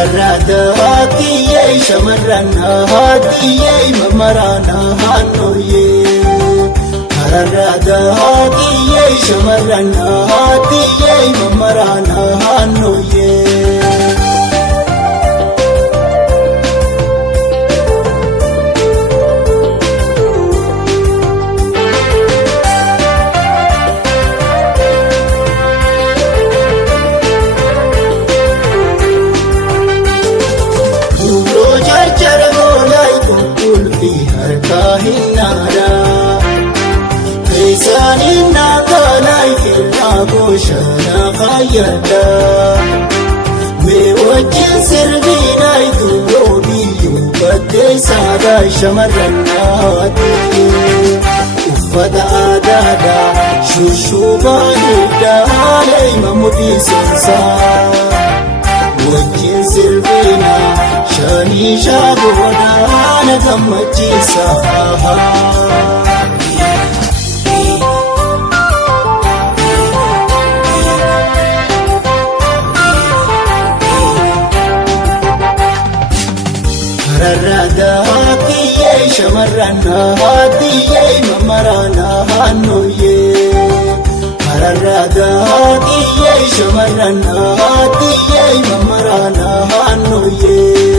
Hararraadaatii shamarranaadii mamaraanaanooyee. Hararraadaatii shamarranaadii mamaraanaanooyee. Keessaanina kalaa ifirraa gooshaana fayyada. Mee wajjin sirbiina iddoo biyyoo baddee saadaa shamarranaati. Uffata aadaadhaa shushuubaa guddaa leema mudhiisinsaa. Wajjin sirbiina shanishaa goodaana gammachiisa. Hararraadaatii shamarranaadii mamaraanaanooyee. Hararraadaatii shamarranaadii mamaraanaanooyee.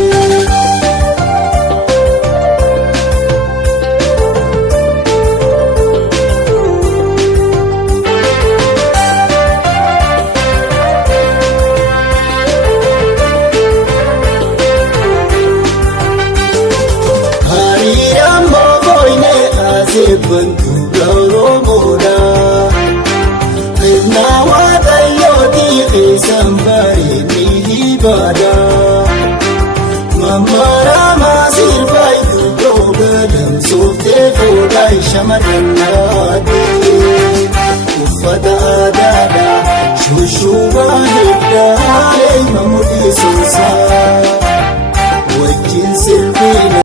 Sebantu Oromoodha. Qeernaa waaqayyootii keessan bareedni hibaadha. Mammaaramaa sirbaa iddoo galamsooftee fuudhaa shamarranaati. Uffata aadaadhaa shushuubaa guddaa leema mudhiisinsaa.